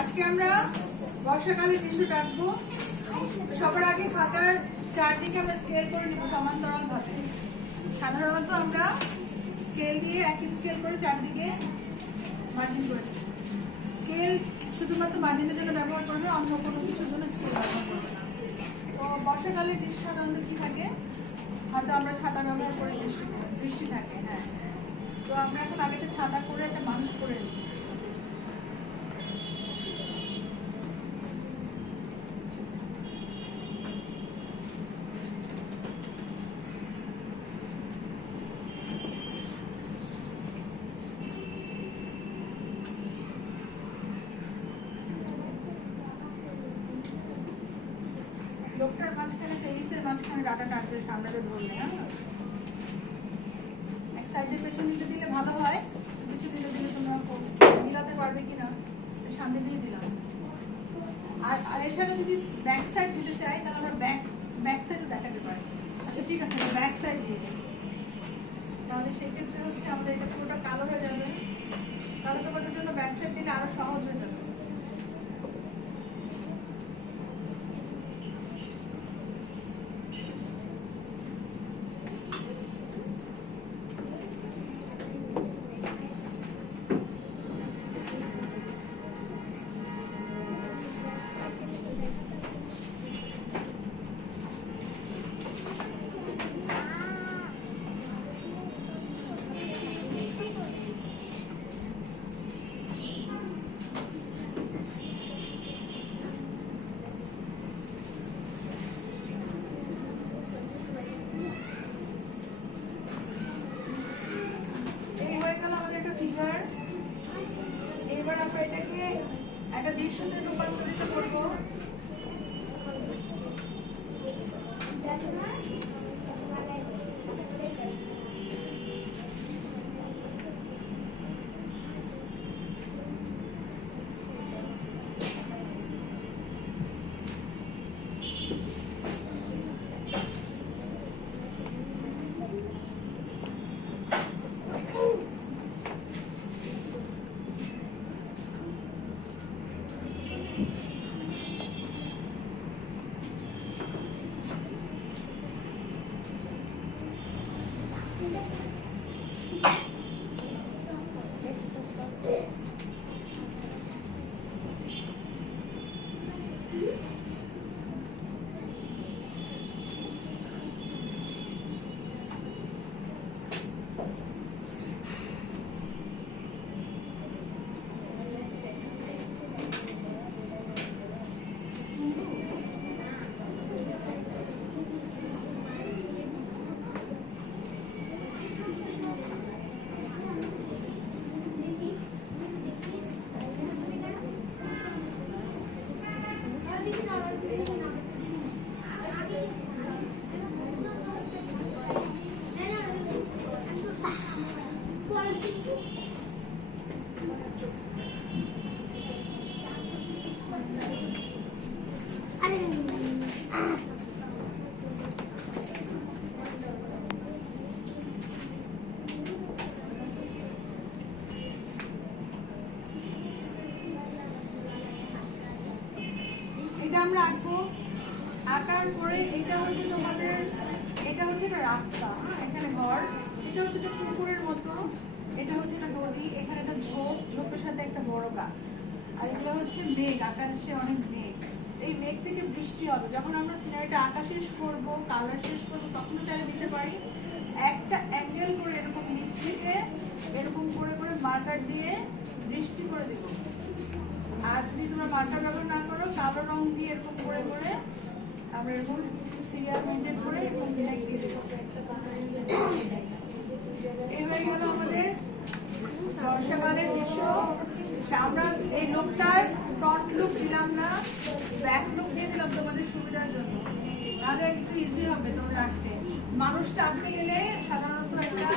আজকে আমরা বর্ষাকালে টিস্যু কাটবো। সবার আগে খাতার চারদিকে আমরা স্কেল করে নিব সমান্তরাল ভাবে। সাধারণত আমরা স্কেল দিয়ে একই স্কেল করে চারদিকে মার্জিন করে নিব। স্কেল শুধুমাত্র মার্জিনের জন্য ব্যবহার করবে, অন্য কোনো কিছুর জন্য স্কেল ব্যবহার করবে না। তো বর্ষাকালে টিস্যু সাধারণত কি থাকে, হয়তো আমরা ছাতা ব্যবহার করে বৃষ্টি থাকে। হ্যাঁ, তো আমরা এখন আগে একটা ছাতা করে একটা মানুষ করে নিই। লোকটার মাঝখানে ফেসের মাঝখানে ডাটা টানতে সামনে ধরলে না, এক সাইডে পেছন দিকে দিলে ভালো হয়। কিছু দিলে দিলে তোমরা মিলাতে পারবে কিনা, সামনে দিয়ে দিলাম। আর এছাড়া যদি ব্যাক সাইড দিতে চাই তাহলে আমরা ব্যাক সাইডও দেখাতে পারি। আচ্ছা ঠিক আছে, ব্যাক সাইড দিয়ে দিই। তাহলে সেই ক্ষেত্রে হচ্ছে আমাদের এটা পুরোটা কালো হয়ে যাবে। তাহলে তোমাদের জন্য ব্যাক সাইড দিলে আরো সহজ হয়ে যাবে। এবার আমরা এটাকে একটা দৃশ্যতে রূপান্তরিত করবো। আমরা আঁকবো। আঁকার পরে এটা হচ্ছে তোমাদের, এটা হচ্ছে একটা রাস্তা, এখানে ঘর, এটা হচ্ছে একটা পুকুরের মতো, এটা হচ্ছে একটা নদী, এখানে একটা ঝোপ, ঝোপের সাথে একটা বড় গাছ, আর এগুলো হচ্ছে মেঘ, আকাশে অনেক মেঘ। এই মেঘ থেকে বৃষ্টি হবে। যখন আমরা সিনারিটা আঁকা শেষ করবো, কালার শেষ করবো, তখনও চাইলে দিতে পারি। একটা অ্যাঙ্গেল করে এরকম নিচ থেকে এরকম করে করে মার্কার দিয়ে বৃষ্টি করে দেবো। আর যদি তোমরা মার্কার ব্যবহার না করো, কালো রং দিয়ে এরকম করে করে আমরা এরকম সিরিয়াল মেনটেন করে এরকম দিয়ে দেবো। এই হয়ে গেল আমাদের বর্ষাকালের দৃশ্য। আমরা এই লোকটার ফ্রন্ট লুক দিলাম না, ব্যাক লুক দিয়ে দিলাম তোমাদের সুবিধার জন্য, তাহলে একটু ইজি হবে তোমরা রাখতে। মানুষটা আঁকতে গেলে সাধারণত একটা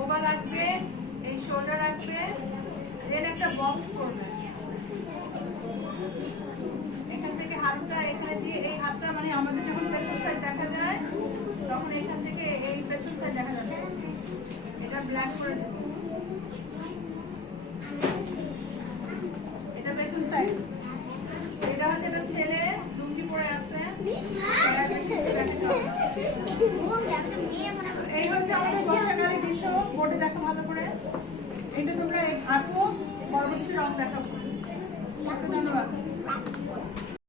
ওভার রাখবে, এই শোল্ডার রাখবে, এর একটা বক্স করবে। এখান থেকে হাতটা এখানে দিয়ে, এই হাতটা মানে আমাদের যখন পেছন সাইড দেখা যায় তখন এখান থেকে এই পেছন সাইড দেখা যাবে। এটা ব্ল্যাক করে দেবো। এই হচ্ছে আমাদের বর্ষাকালের দৃশ্য, বোর্ডে দেখো ভালো করে। এটা তোমরা আঁকো, পরবর্তীতে রং দেখাবো। ধন্যবাদ।